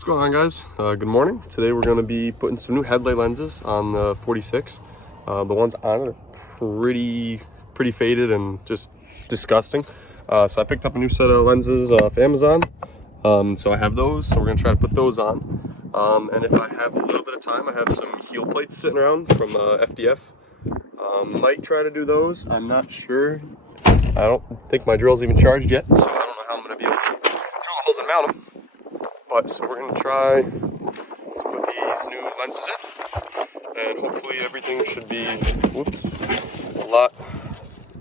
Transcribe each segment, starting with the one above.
What's going on, guys? Good morning. Today we're going to be putting some new headlight lenses on the 46. The ones on it are pretty faded and just disgusting. So I picked up a new set of lenses off Amazon. So I have those, so we're going to try to put those on. And if I have a little bit of time, I have some heel plates sitting around from FDF. Might try to do those. I'm not sure. I don't think my drill's even charged yet, so I don't know how I'm going to be able to drill the holes and mount them. But so we're going to try to put these new lenses in, and hopefully everything should be a lot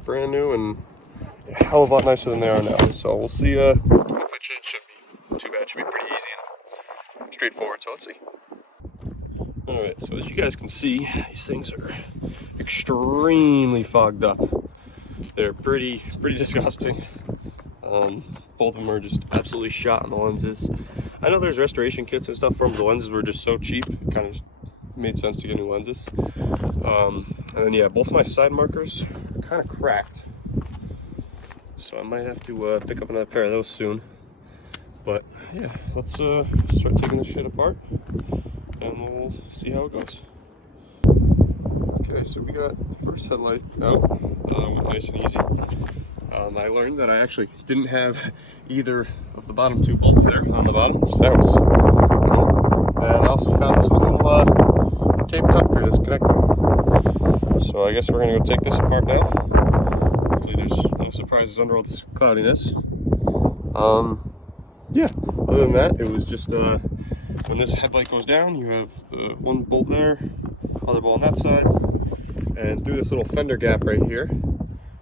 brand new and a hell of a lot nicer than they are now. So we'll see. Hopefully it should be too bad. It should be pretty easy and straightforward. So let's see. All right. So as you guys can see, these things are extremely fogged up. They're pretty disgusting. Both of them are just absolutely shot on the lenses. I know there's restoration kits and stuff for them. The lenses were just so cheap, it kind of just made sense to get new lenses. And then yeah, both my side markers are kind of cracked, so I might have to pick up another pair of those soon. But yeah, let's start taking this shit apart and we'll see how it goes. Okay, so we got the first headlight out. Went nice and easy. I learned that I actually didn't have either of the bottom two bolts there on the bottom, so that was cool. And I also found this was a little taped up here, this connector. So I guess we're going to go take this apart now. Hopefully there's no surprises under all this cloudiness. Yeah, other than that, it was just when this headlight goes down, you have the one bolt there, other bolt on that side, and through this little fender gap right here,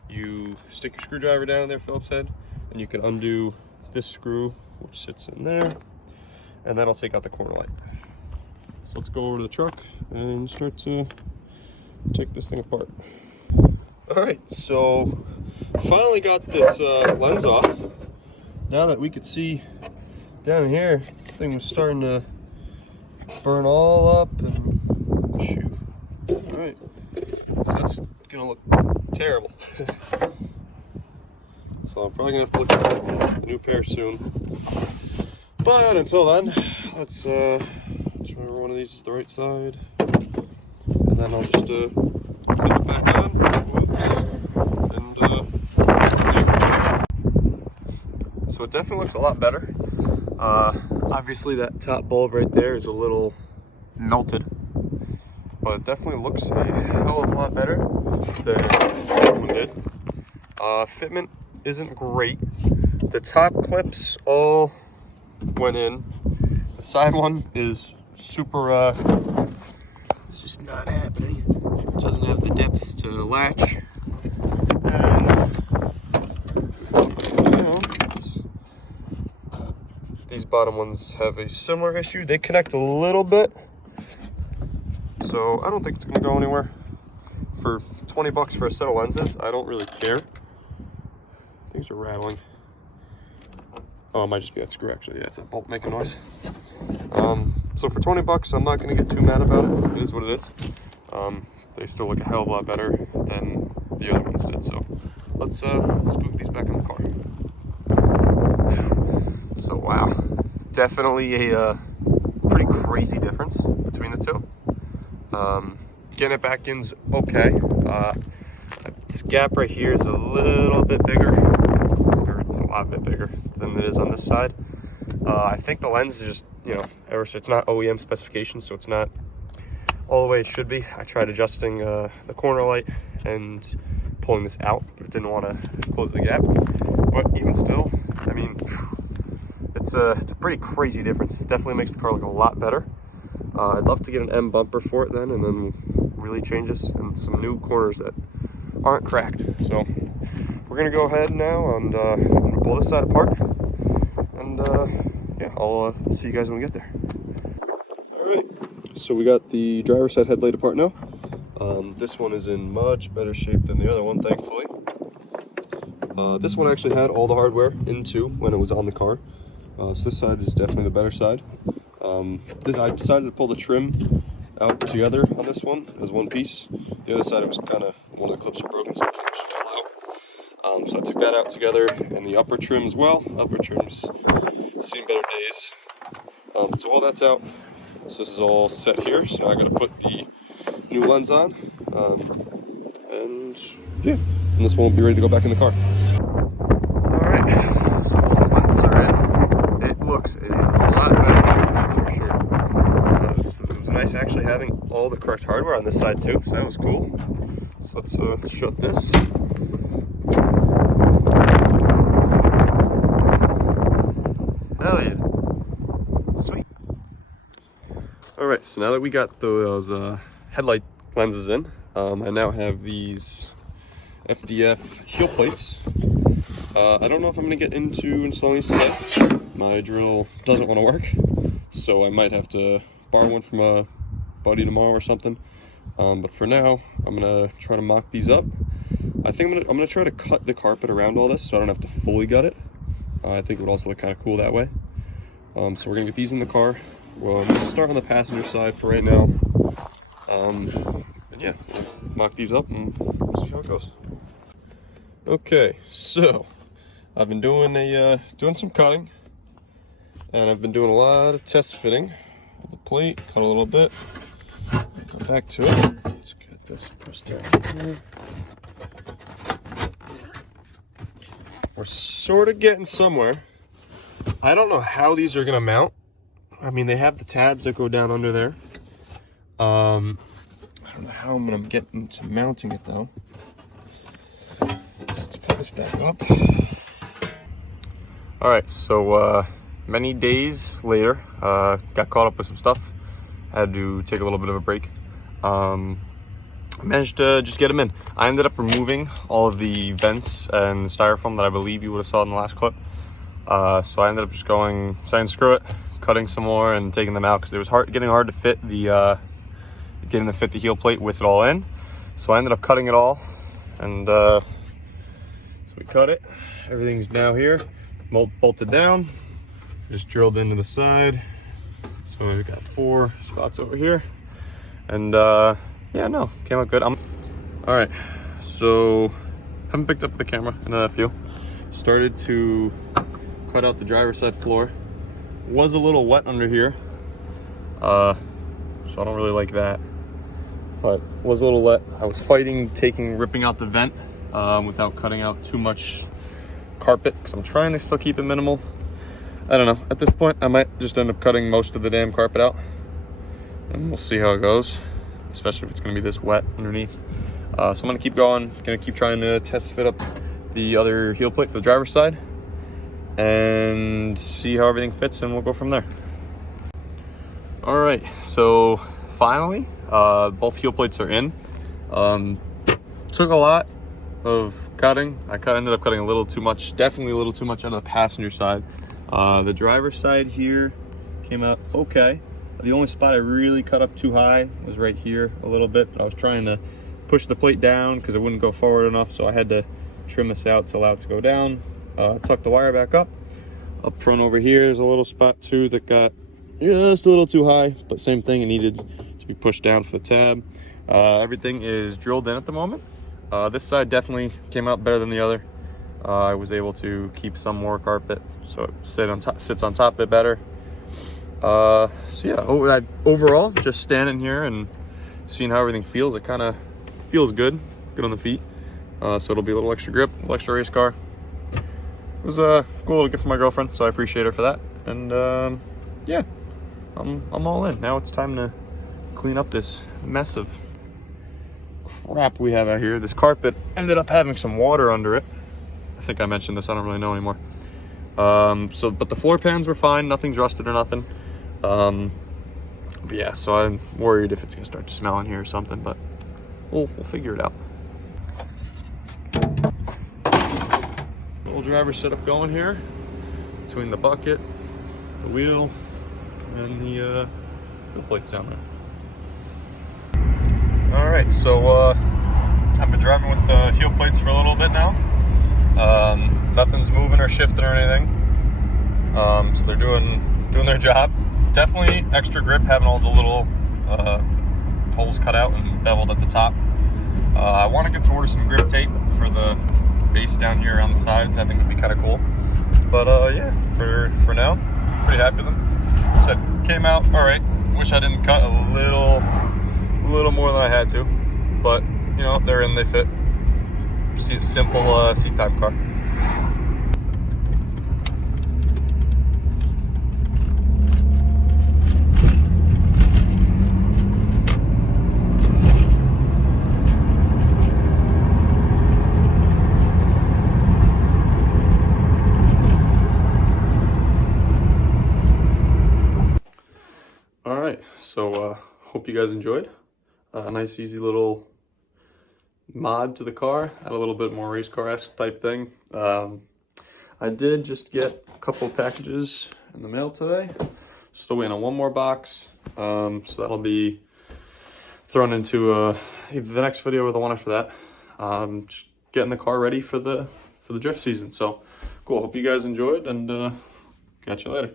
you stick your screwdriver down in there, Phillips head, and you can undo this screw, which sits in there, and that'll take out the corner light. So let's go over to the truck and start to take this thing apart. All right, so finally got this lens off. Now that we could see down here, this thing was starting to burn all up and shoot. All right, so that's gonna look terrible. So I'm probably gonna have to look at a new pair soon. But until then, let's try one of these is the right side, and then I'll just flip it back on. And so it definitely looks a lot better. Obviously that top bulb right there is a little melted, but it definitely looks a hell of a lot better than the one did. Fitment isn't great. The top clips all went in. The side one is super, it's just not happening. It doesn't have the depth to latch. And, you know, these bottom ones have a similar issue. They connect a little bit, so I don't think it's gonna go anywhere. For 20 bucks for a set of lenses, I don't really care. Things are rattling. Oh, it might just be that screw actually. Yeah, it's that bolt making noise. So for 20 bucks, I'm not gonna get too mad about it. It is what it is. They still look a hell of a lot better than the other ones did. So let's scoot these back in the car. So wow, definitely a pretty crazy difference between the two. Getting it back in's okay. This gap right here is a little bit bigger, or a lot bit bigger than it is on this side. I think the lens is just, you know, it's not OEM specification, so it's not all the way it should be. I tried adjusting the corner light and pulling this out, but it didn't want to close the gap. But even still, I mean, it's a pretty crazy difference. It definitely makes the car look a lot better. I'd love to get an M bumper for it then, and then really change this and some new corners that aren't cracked. So we're gonna go ahead now and pull this side apart, and yeah, I'll see you guys when we get there. All right, so we got the driver's side headlight apart now. This one is in much better shape than the other one, thankfully. This one actually had all the hardware into when it was on the car, so this side is definitely the better side. I decided to pull the trim out together on this one as one piece. The other side, it was kind of, one of the clips were broken, so it just fell out. So I took that out together, and the upper trim as well. Upper trim's seen better days. So all that's out. So this is all set here. So now I gotta put the new lens on. And yeah, and this one will be ready to go back in the car. Alright, so both lenses are in. It looks a lot better, that's for sure. It was nice actually having all the correct hardware on this side too, so that was cool. So let's shut this. Hell yeah. Sweet. Alright, so now that we got those headlight lenses in, I now have these FDF heel plates. I don't know if I'm going to get into installing these today. My drill doesn't want to work, so I might have to borrow one from a buddy tomorrow or something. But for now, I'm going to try to mock these up. I think I'm gonna try to cut the carpet around all this so I don't have to fully gut it. I think it would also look kind of cool that way. So we're going to get these in the car. Well, I'm going to start on the passenger side for right now. And yeah, mock these up and see how it goes. Okay, so I've been doing some cutting, and I've been doing a lot of test fitting with the plate. Cut a little bit, come back to it. Let's get this pressed down here. We're sort of getting somewhere. I don't know how these are gonna mount. I mean, they have the tabs that go down under there. I don't know how I'm gonna get into mounting it though. Let's put this back up. All right, so many days later, got caught up with some stuff. Had to take a little bit of a break. Managed to just get them in. I ended up removing all of the vents and styrofoam that I believe you would have saw in the last clip. So I ended up just saying screw it, cutting some more and taking them out because it was getting hard to fit the heel plate with it all in. So I ended up cutting it all, and so we cut it. Everything's now here, bolted down, just drilled into the side. So we've got 4 spots over here, and yeah, no, came out good. All right, so haven't picked up the camera in a few. Started to cut out the driver's side floor. Was a little wet under here, so I don't really like that, but was a little wet. I was fighting ripping out the vent without cutting out too much carpet because I'm trying to still keep it minimal. I don't know, at this point I might just end up cutting most of the damn carpet out, and we'll see how it goes, especially if it's going to be this wet underneath. So I'm going to keep going, going to keep trying to test fit up the other heel plate for the driver's side and see how everything fits, and we'll go from there. All right, so finally both heel plates are in. Took a lot of cutting. I ended up cutting a little too much, definitely a little too much out of the passenger side. The driver's side here came out okay. The only spot I really cut up too high was right here a little bit, but I was trying to push the plate down because it wouldn't go forward enough, so I had to trim this out to allow it to go down. Tuck the wire back up. Up front over here is a little spot too that got just a little too high, but same thing, it needed to be pushed down for the tab. Everything is drilled in at the moment. This side definitely came out better than the other. I was able to keep some more carpet, so it sits on top of it better. So yeah, overall, just standing here and seeing how everything feels, it kind of feels good on the feet. So it'll be a little extra grip, a little extra race car. It was a cool little gift from my girlfriend, so I appreciate her for that. And yeah, I'm all in. Now it's time to clean up this mess of crap we have out here. This carpet ended up having some water under it. I think I mentioned this, I don't really know anymore. But the floor pans were fine, nothing's rusted or nothing. But yeah, so I'm worried if it's gonna start to smell in here or something, but we'll figure it out. Little driver setup going here between the bucket, the wheel, and the plates down there. All right, so I've been driving with the heel plates for a little bit now. Nothing's moving or shifting or anything. So they're doing their job. Definitely extra grip having all the little holes cut out and beveled at the top. I want to get to order some grip tape for the base down here on the sides. I think would be kind of cool. But yeah, for now, pretty happy with them. said, came out all right. Wish I didn't cut a little more than I had to, but you know, they're in, they fit. Simple seat time car. All right, so hope you guys enjoyed. A nice, easy little mod to the car. Add a little bit more race car-esque type thing. I did just get a couple of packages in the mail today. Still waiting on one more box. So that'll be thrown into either the next video or the one after that. Just getting the car ready for the drift season. So cool. Hope you guys enjoyed, and catch you later.